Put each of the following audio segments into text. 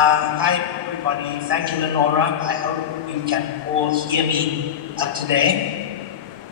Hi everybody, thank you Lenora. I hope you can all hear me today.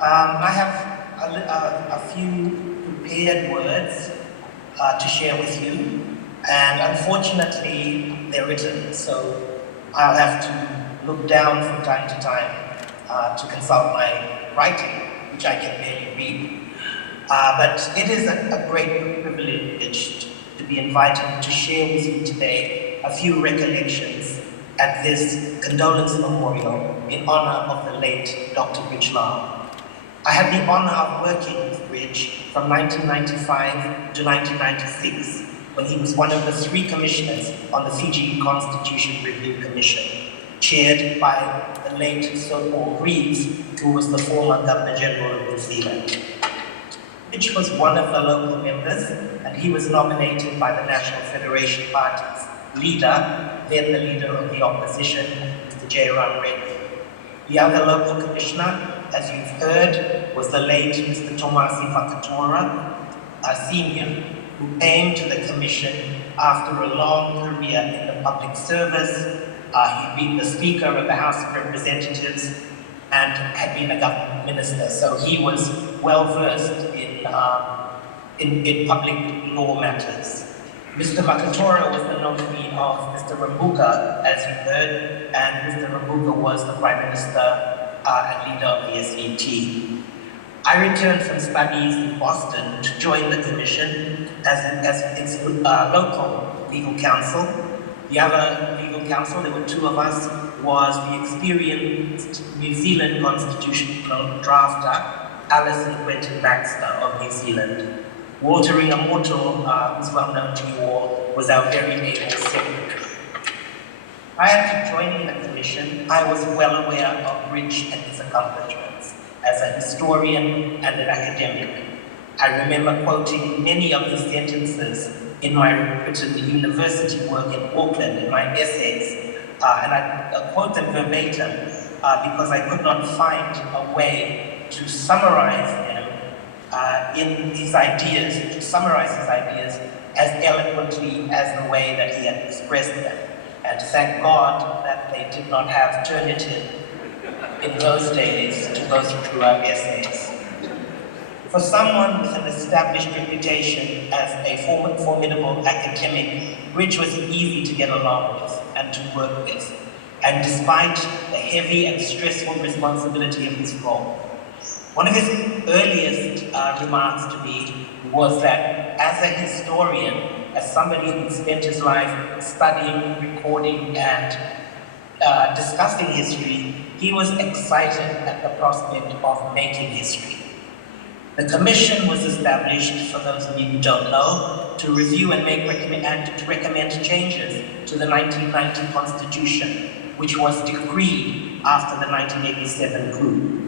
I have a few prepared words to share with you, and unfortunately they're written, so I'll have to look down from time to time to consult my writing, which I can barely read. But it is a great privilege to be invited to share with you today a few recollections at this condolence memorial in honor of the late Dr. Brij Lal. I had the honor of working with Brij from 1995 to 1996, when he was one of the 3 commissioners on the Fiji Constitution Review Commission, chaired by the late Sir Prof Brij, who was the former Governor General of New Zealand. Brij was one of the local members, and he was nominated by the National Federation Party's leader, then the leader of the opposition, Mr. J. Ram Reddy. The other local commissioner, as you've heard, was the late Mr. Tomasi Vakatora, a senior, who came to the commission after a long career in the public service. He'd been the Speaker of the House of Representatives and had been a government minister, so he was well versed in public law matters. Mr. Vakatora was the nominee of Mr. Rambuka, as you heard, and Mr. Rambuka was the Prime Minister and leader of the SVT. I returned from studies in Boston to join the commission as its local legal counsel. The other legal counsel, there were 2 of us, was the experienced New Zealand constitutional drafter, Alison Quentin Baxter of New Zealand. Walter Ingamoto, who's well known to you all, was our very able secretary. Prior to joining the commission, I was well aware of Brij and his accomplishments as a historian and an academic. I remember quoting many of his sentences in my written university work in Auckland, in my essays, and I quote them verbatim because I could not find a way to summarize them in his ideas, to summarize his ideas as eloquently as the way that he had expressed them. And thank God that they did not have Turnitin in those days to go through our essays. For someone with an established reputation as a formidable academic, Brij was easy to get along with and to work with. And despite the heavy and stressful responsibility of his role, one of his earliest remarks to me was that as a historian, as somebody who spent his life studying, recording, and discussing history, he was excited at the prospect of making history. The commission was established, for those of you who don't know, to review and to recommend changes to the 1990 Constitution, which was decreed after the 1987 coup.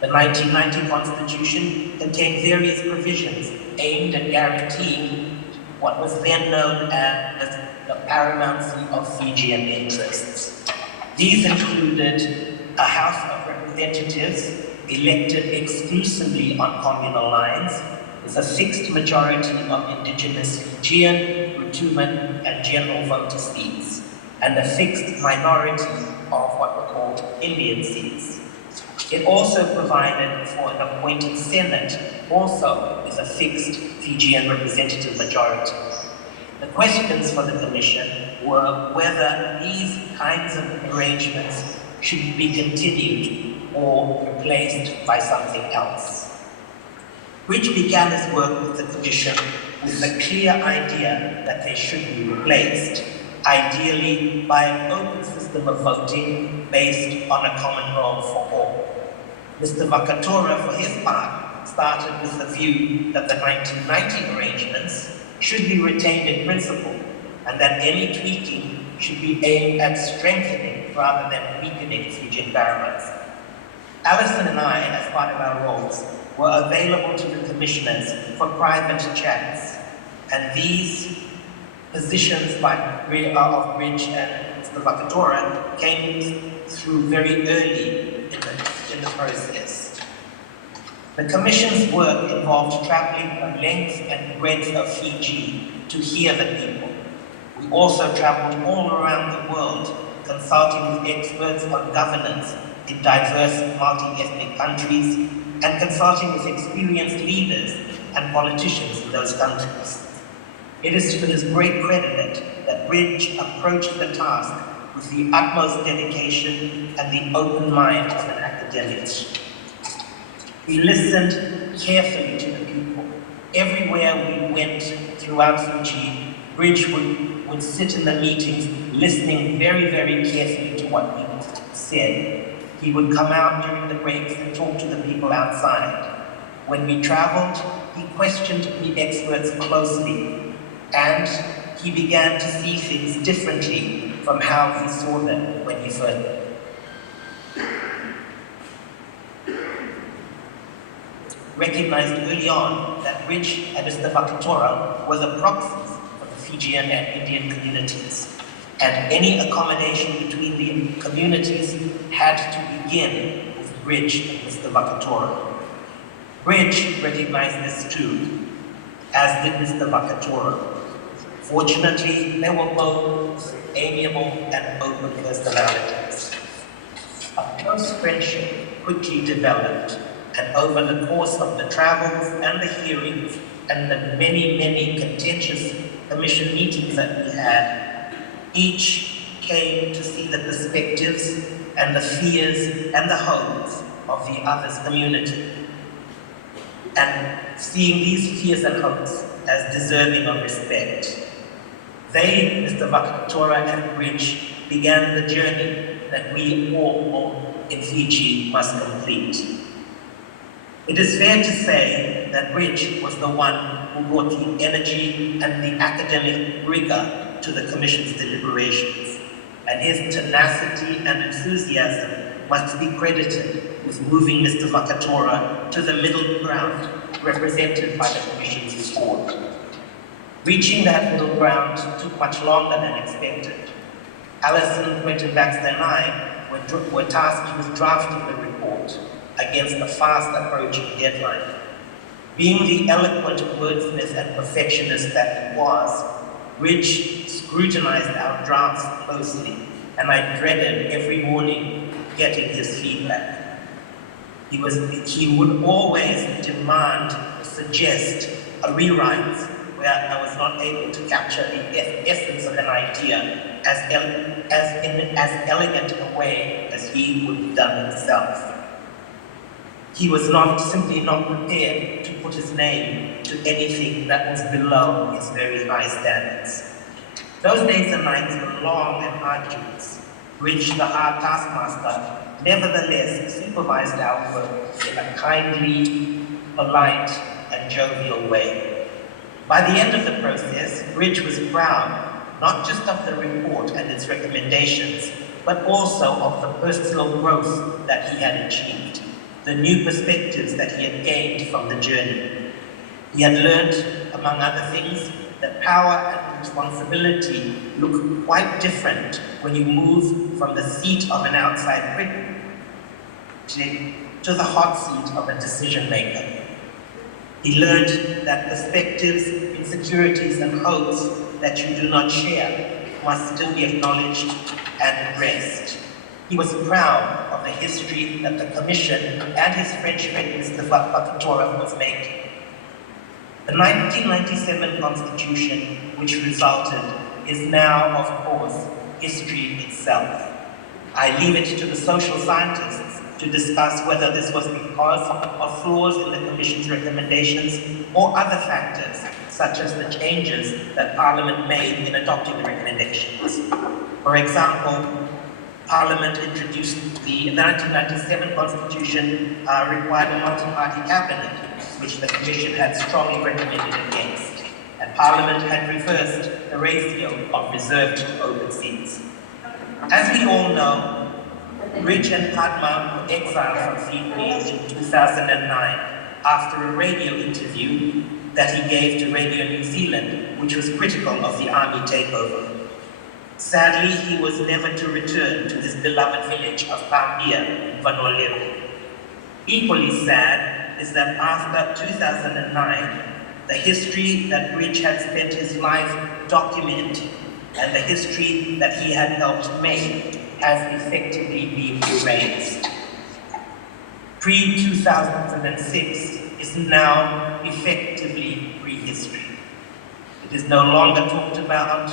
The 1990 Constitution contained various provisions aimed at guaranteeing what was then known as the paramountcy of Fijian interests. These included a House of Representatives elected exclusively on communal lines, with a fixed majority of indigenous Fijian, Rutuman, and general voter seats, and a fixed minority of what were called Indian seats. It also provided for an appointed Senate, also with a fixed Fijian representative majority. The questions for the Commission were whether these kinds of arrangements should be continued or replaced by something else. Brij began his work with the Commission with the clear idea that they should be replaced, ideally by an open system of voting based on a common role for all. Mr. Vakatora, for his part, started with the view that the 1990 arrangements should be retained in principle, and that any tweaking should be aimed at strengthening rather than weakening Fijian paramountcy. Alison and I, as part of our roles, were available to the commissioners for private chats, and these positions of Brij and Mr. Vakatora came through very early in the process. The Commission's work involved traveling the length and breadth of Fiji to hear the people, We also traveled all around the world, consulting with experts on governance in diverse multi-ethnic countries and consulting with experienced leaders and politicians in those countries. It is to his great credit that Brij approached the task with the utmost dedication and the open mind of an academic. He listened carefully to the people. Everywhere we went throughout Fiji, Brij would sit in the meetings listening very, very carefully to what people said. He would come out during the breaks and talk to the people outside. When we traveled, he questioned the experts closely, and he began to see things differently from how he saw them when he heard them. Recognized early on that Brij and Mr. Vakatora were the proxies for the Fijian and Indian communities, and any accommodation between the communities had to begin with Brij and Mr. Vakatora. Brij recognized this too, as did Mr. Vakatora. Fortunately, they were both amiable and open personalities. A close friendship quickly developed, and over the course of the travels and the hearings and the many, many contentious commission meetings that we had, each came to see the perspectives and the fears and the hopes of the other's community, and seeing these fears and hopes as deserving of respect. They, Mr. Vakatora and Brij, began the journey that we all in Fiji must complete. It is fair to say that Brij was the one who brought the energy and the academic rigor to the Commission's deliberations, and his tenacity and enthusiasm must be credited with moving Mr. Vakatora to the middle ground represented by the Commission's report. Reaching that middle ground took much longer than expected. Alison, Quentin Baxter and I were tasked with drafting the report against a fast approaching deadline. Being the eloquent wordsmith and perfectionist that he was, Brij scrutinized our drafts closely, and I dreaded every morning getting his feedback. He would always demand or suggest a rewrite where I was not able to capture the essence of an idea as elegant a way as he would have done himself. He was simply not prepared to put his name to anything that was below his very high standards. Those days and nights were long and arduous. Brij, the hard taskmaster, nevertheless supervised our work in a kindly, polite, and jovial way. By the end of the process, Brij was proud, not just of the report and its recommendations, but also of the personal growth that he had achieved, the new perspectives that he had gained from the journey. He had learned, among other things, that power and responsibility look quite different when you move from the seat of an outside critic to the hot seat of a decision maker. He learned that perspectives, insecurities, and hopes that you do not share must still be acknowledged and addressed. He was proud of the history that the Commission and his French friend Mr. Vakatora was making. The 1997 Constitution, which resulted, is now, of course, history itself. I leave it to the social scientists to discuss whether this was because of flaws in the Commission's recommendations or other factors, such as the changes that Parliament made in adopting the recommendations. For example, Parliament introduced the 1997 Constitution required a multi-party cabinet, which the Commission had strongly recommended against, and Parliament had reversed the ratio of reserved to open seats. As we all know, Brij and Padma were exiled from Fiji in 2009 after a radio interview that he gave to Radio New Zealand, which was critical of the army takeover. Sadly, he was never to return to his beloved village of Pambia in Vanolero. Equally sad is that after 2009, the history that Brij had spent his life documenting and the history that he had helped make has effectively been erased. Pre-2006 is now effectively prehistory. It is no longer talked about,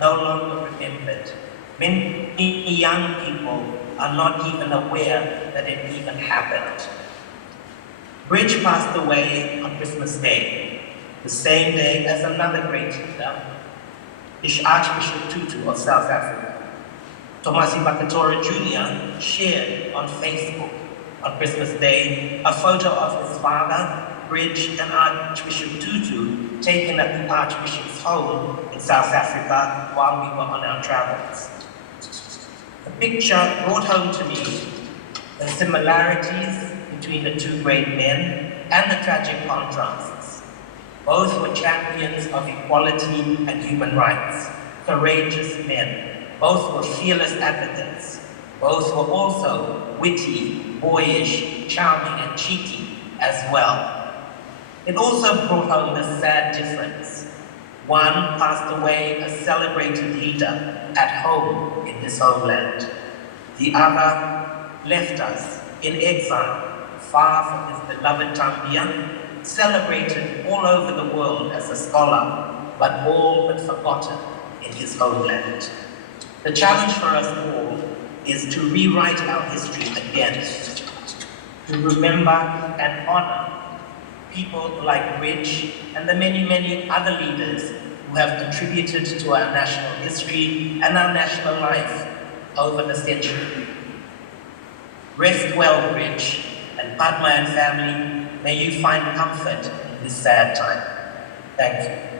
no longer remembered. Many young people are not even aware that it even happened. Brij passed away on Christmas Day, the same day as another great leader, Archbishop Tutu of South Africa. Tomasi Bakatora Jr. shared on Facebook on Christmas Day a photo of his father, Brij, and Archbishop Tutu taken at the Archbishop's home in South Africa while we were on our travels. The picture brought home to me the similarities between the two great men and the tragic contrasts. Both were champions of equality and human rights, courageous men. Both were fearless advocates. Both were also witty, boyish, charming, and cheeky as well. It also brought home the sad difference. One passed away a celebrated leader at home in his homeland. The other left us in exile, far from his beloved Tambia, celebrated all over the world as a scholar, but all but forgotten in his homeland. The challenge for us all is to rewrite our history again, to remember and honor people like Brij and the many, many other leaders who have contributed to our national history and our national life over the century. Rest well, Brij, and Padma and family, may you find comfort in this sad time. Thank you.